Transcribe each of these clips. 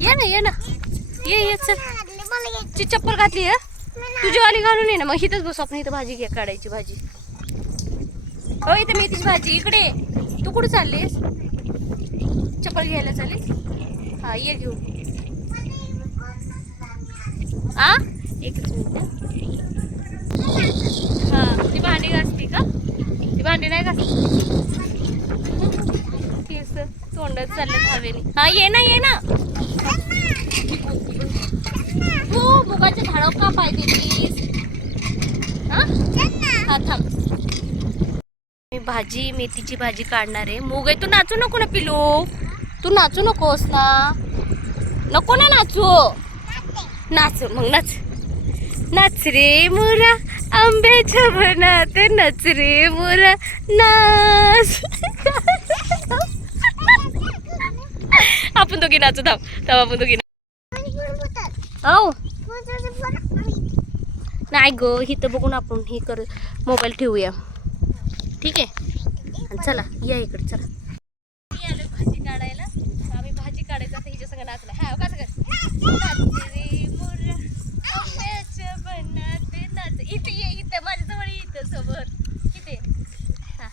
ये ना ये ना ये चल. ची चप्पल घातली आहे तुझी वाली घालून ये ना मग इथंच बसू आपण. इथं भाजी घ्या काढायची भाजी. हो इथं मेथीची भाजी इकडे. तू कुठे चाललीस? चप्पल घ्यायला चाललीस? हा ये घेऊ. आ एकच मिनिट. हा ती भांडी घासती का? ती भांडी नाही घासती. केस तोंडात चालले हवेने. हा ये ना ये ना. तू मुगाच्या झाडावर का पाय देतीस? हा थांब. मी भाजी मेथीची भाजी काढणार आहे. मूग आहे. तू नाचू नको ना पिलू. तू नाचू नकोस ना. नको ना नाचू. नाच मग नाच. नाच रे मोरा आंब्याच्या बनात नाच रे मोरा नाच. आपण दोघी नाचू. थांब थांब आपण दोघी. हो नाही ग इथं बघून आपण हे कर मोबाईल ठेवूया. ठीक आहे चला या इकडे चला. मी आलो भाजी काढायला. आम्ही भाजी काढायचं आता हिच्या संग नाचला. हा कसं कर नाच. इथे ये इथं माझ्याजवळ इथं समोर इथे. हा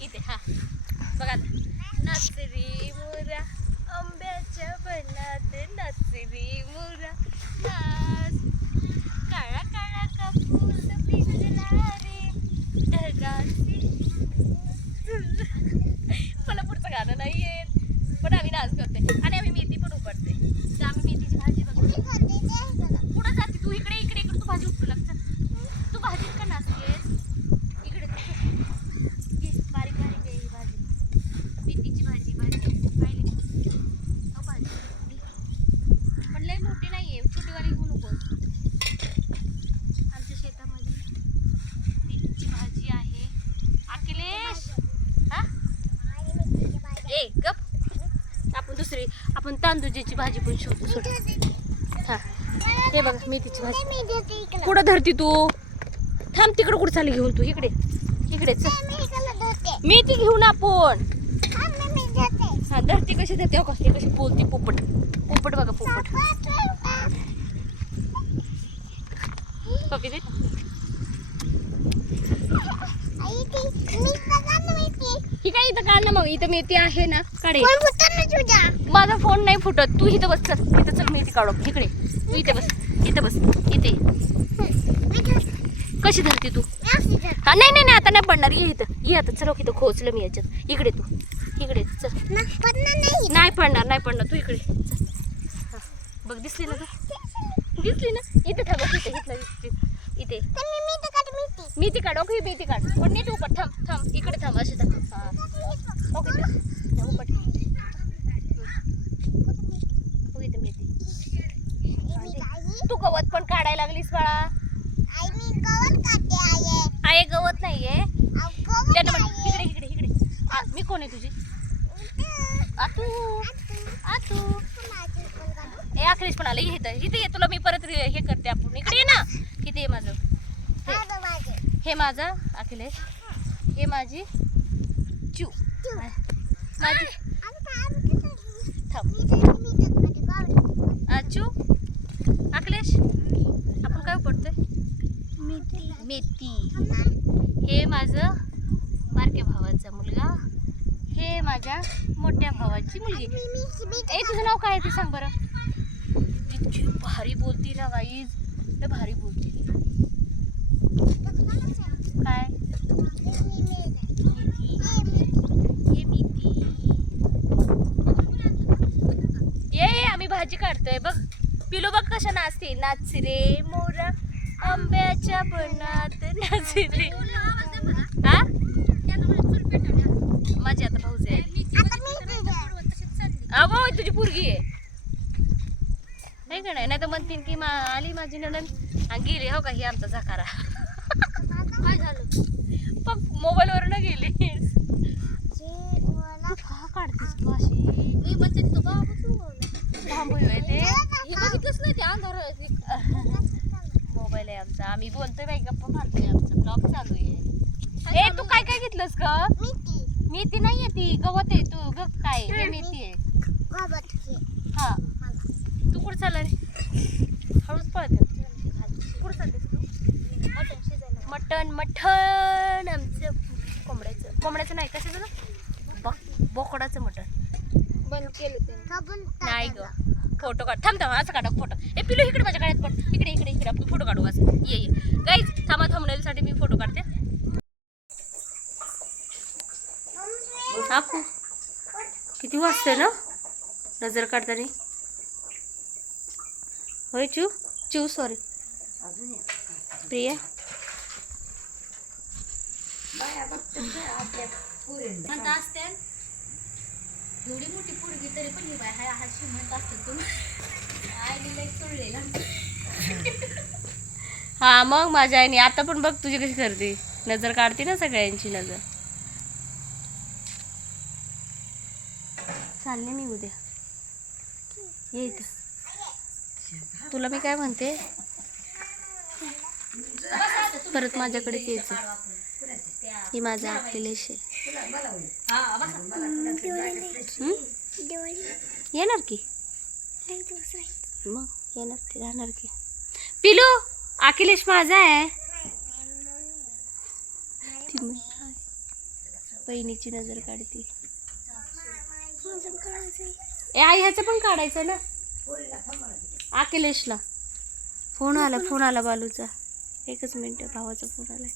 इथे हा बघा नाच रे मोरा आंब्याच्या बनात नाच रे मोरा नाच. काळा काळा कापूस पिकला रे ढगाची. मला पुढचं गाणं नाही येत पण आम्ही डान्स करते आणि आम्ही मेथी पण उपटते. तर आम्ही मेथीची भाजी बघतो. कुठं जाते तू? इकडे इकडे इकडे. तू भाजी उपटू लागतं. तू भाजीत का नाचतेस? इकडे बारीक बारीक आहे ही भाजी. मेथीची भाजी भाजी पाहिली भाजी पण लई मोठी नाही आहे. छोटीवाली घेऊ नको. आमच्या शेतामध्ये मेथीची भाजी आहे. अखिलेश हा ए गप. आपण दुसरी आपण तांदूळची भाजी पण शोधू. हा हे बघा मेथीची भाजी. कुठं धरती तू? थांब तिकडं कुठं चालली घेऊन तू? इकडे इकडे चल. मेथी घेऊन आपण. हा धरती कशी धरते कसली कशी बोलती. पोपट पोपट बघा पोपट. पपी दे. ही काय इथं काढ ना मग. इथं मेथी आहे ना काढे. माझा फोन नाही फुटत. तू इथं बस. चल इथं चल मेथी काढू. इकडे तू इथे बस. इथं बस इथे. कशी धरते तू? हा नाही नाही आता नाही पडणार. ये इथं ये आता. चल इथं खोचलं मी याच्यात. इकडे तू इकडे चल. नाही पडणार नाही पडणार. तू इकडे चल. हा बघ दिसली ना ग? दिसली ना? इथे थांब. इथे इथे मेथी काढ. ओके मेथी काढ पण नीट उपट. थांब थांब इकडे थांब. असे थांब. हा ओके उपट. इथे मेथी. तू गवत पण काढायला लागलीस बाळा. आहे गवत नाहीये. इकडे इकडे इकडे. मी कोण आहे तुझी? आतू आतू. ए अखिलेश पण आले. इथं इथे ये. तुला मी परत हे करते. आपण इकडे ये ना. इथे ये माझं. हे माझा अखिलेश. हे माझी चू. माझी आचू. अखिलेश आपण काय पडतोय? मेथी. हे माझं बारक्या भावाचा मुलगा. हे माझ्या मोठ्या भावाची मुलगी. ए तुझं नाव काय आहे ते सांग बरं. इतकी भारी बोलती ना गाईज. लय भारी बोलती. काय ये आम्ही भाजी काढतोय बघ. पिलू बघ कशा नाचते. नाच रे मोरा आंब्याच्या बनात नाच रे. हा माझी आता भाऊज आहे. अगो तुझी पोरगी आहे नाही का? नाही तर म्हणतील की आली माझी नणंद आणि गेली. हो का ही आमचा झकारा. काय झालं? पण मोबाईल वर न गेली. काढतेस तू अशी. मोबाईल आहे आमचा. आम्ही बोलतोय बाई गप्पा मारतोय. आमचा ब्लॉग चालू आहे. ए तू काय काय घेतलंस ग? मेथी नाहीये ती गवत आहे. तू ग काय हे मेथी आहे. हा कुठं चालला रे? हळूच पळते. कुठं चालतेस तू? मटण मटण आमचं कोंबड्याचं नाही कशाचं ना बोकडाचं मटण बंद केलं त्यांनी. नाही ग. फोटो काढ. थांब असं काढा फोटो. ए पिलू इकडे माझ्या गाड्यात पण इकडे इकडे इकडे आपण फोटो काढू असं. ये गाईज थांबा थांबण्यासाठी मी फोटो काढते. आपू किती वाजते ना नजर काढताना. होय चू सॉरी प्रिया. म्हणता असते एवढी मोठी पोरगी तरी पण ही बाय हाय हाशी म्हणत असते तुम्ही आईने लई सोडलेला. हा मग माझ्या आईने आता पण बघ तुझी कशी करते नजर काढते ना सगळ्यांची नजर. चालले मी उद्या ये इथं. तुला मी काय म्हणते परत माझ्याकडे यायचं. ही माझा अखिलेश आहे. येणार की मग येणार की राहणार की. पिलू अखिलेश माझा आहे. बहिणीची नजर काढते. ए आई ह्याचं पण काढायचं ना अखिलेशला. फोन आला बालूचा. एकच मिनिट भावाचा फोन आलाय.